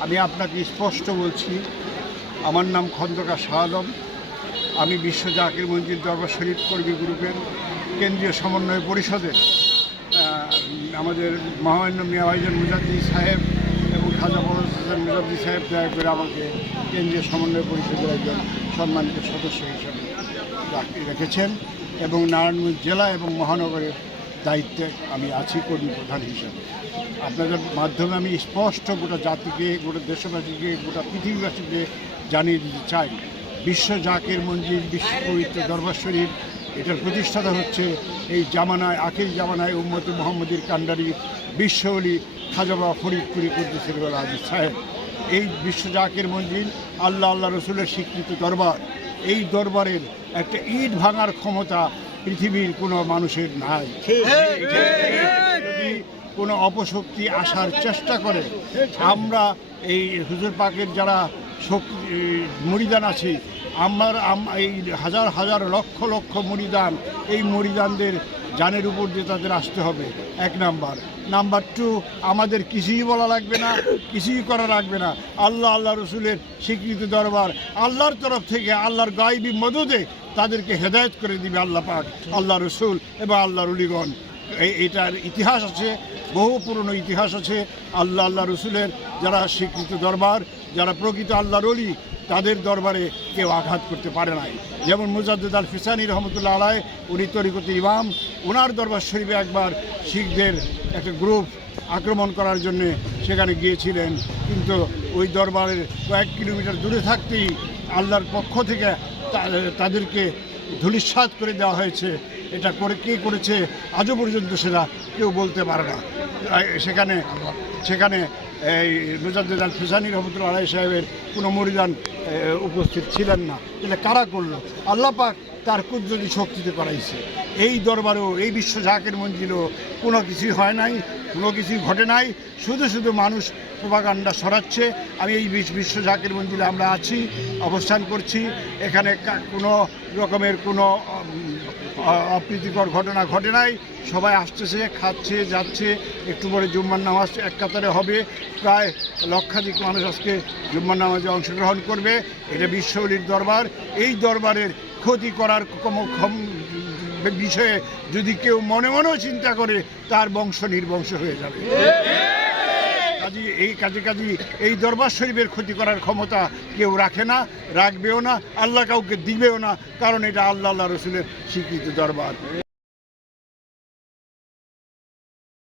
আমি আপনাকে স্পষ্ট বলছি, আমার নাম খন্দকার শাহ আলম। আমি বিশ্ব জাকির মঞ্জিল দরবার শরীফ কর্মী গ্রুপের কেন্দ্রীয় সমন্বয় পরিষদের আমাদের মহামান্য মিয়া ভাইজান মুজাদ্দি সাহেব এবং খাজা ফরজ হাসান মুজাদ্দি সাহেব দয়া করে আমাকে কেন্দ্রীয় সমন্বয় পরিষদের একজন সম্মানিত সদস্য হিসেবে রাখ- রেখেছেন এবং নারায়ণগঞ্জ জেলা এবং মহানগরের দায়িত্বে আমি আছি কর্মী প্রধান হিসাবে। আপনাদের মাধ্যমে আমি স্পষ্ট গোটা জাতিকে, গোটা দেশবাসীকে, গোটা পৃথিবীবাসীকে জানিয়ে দিতে চাই। বিশ্ব জাকের মঞ্জিল, বিশ্ব পবিত্র দরবার শরীফ, এটার প্রতিষ্ঠাতা হচ্ছে এই জামানায়, আখির জামানায় উম্মত মোহাম্মদীর কান্ডারি বিশ্ব বিশ্বলি খাজাবা ফরিদপুরি কুদ্দুসের আজিজ সাহেব। এই বিশ্ব জাকের মঞ্জিল, আল্লাহ আল্লাহ রসুলের স্বীকৃত দরবার, এই দরবারের একটা ইট ভাঙার ক্ষমতা পৃথিবীর কোনো মানুষের নাই। যদি কোনো অপশক্তি আসার চেষ্টা করে আমরা এই হুজুর পাকের যারা শক্তি মরিদান আছি আমার এই হাজার হাজার লক্ষ লক্ষ মরিদান এই মরিদানদের জানের উপর দিয়ে তাদের আসতে হবে, এক নাম্বার। নাম্বার টু, আমাদের কিছুই বলা লাগবে না, কিছুই করা লাগবে না। আল্লাহ আল্লাহ রসুলের স্বীকৃত দরবার আল্লাহর তরফ থেকে, আল্লাহর গাইবি মদদে তাদেরকে হেদায়েত করে দিবে আল্লাহ পাক, আল্লাহ রসুল এবং আল্লাহর উলিগণ এই- এটার ইতিহাস আছে, বহু পুরনো ইতিহাস আছে। আল্লাহ আল্লাহ রসুলের যারা স্বীকৃত দরবার, যারা প্রকৃত আল্লাহর অলি তাদের দরবারে কেউ আঘাত করতে পারে নাই। যেমন মুজাদ্দুদ আল ফিসানি রহমতুল্লাহ আলাই উনি তরিকত ইমাম। ওনার দরবার শরীফে একবার শিখদের একটা গ্রুপ আক্রমণ করার জন্য সেখানে গিয়েছিলেন। কিন্তু ওই দরবারের কয়েক কিলোমিটার দূরে থাকতেই আল্লাহর পক্ষ থেকে তাদেরকে ধূলিসাৎ করে দেওয়া হয়েছে। এটা করে কে করেছে? আজও পর্যন্ত সেটা কেউ বলতে পারে না। সেখানে সেখানে এই মুজাদ্দিদ আল ফিসানি রহমতুল্লাহ আলাই সাহেবের কোনো মরিদান উপস্থিত ছিলেন না। এটা কারা করল? আল্লাহ পাক তার কুদরতি শক্তিতে করাইছে এই দরবারেও, এই বিশ্ব ঝাঁকের মঞ্জিলও কোনো কিছুই হয় নাই, কোনো কিছুই ঘটে নাই। শুধু শুধু মানুষ প্রভাকাণ্ডা সরাচ্ছে। আমি এই বিশ- বিশ্ব ঝাঁকের মঞ্জিলে আমরা আছি, অবস্থান করছি। এখানে কোনো রকমের কোনো অপ্রীতিকর ঘটনা ঘটে নাই। সবাই আসতেছে, খাচ্ছে, যাচ্ছে, একটু পরে জুম্মার নামাজ এক কাতারে হবে। প্রায় লক্ষাধিক মানুষ আজকে জুম্মার নামাজে অংশগ্রহণ করবে। এটা বিশ্বলির দরবার। এই দরবারের ক্ষতি করার বিষয়ে যদি কেউ মনে মনেও চিন্তা করে, তার বংশ নির্বংশ হয়ে যাবে। কাজী, এই কাজে কাজে এই দরবার শরীফের ক্ষতি করার ক্ষমতা কেউ রাখে না, রাখবেও না, আল্লাহ কাউকে দিবেও না, কারণ এটা আল্লাহ আল্লাহ রসুলের স্বীকৃত দরবার।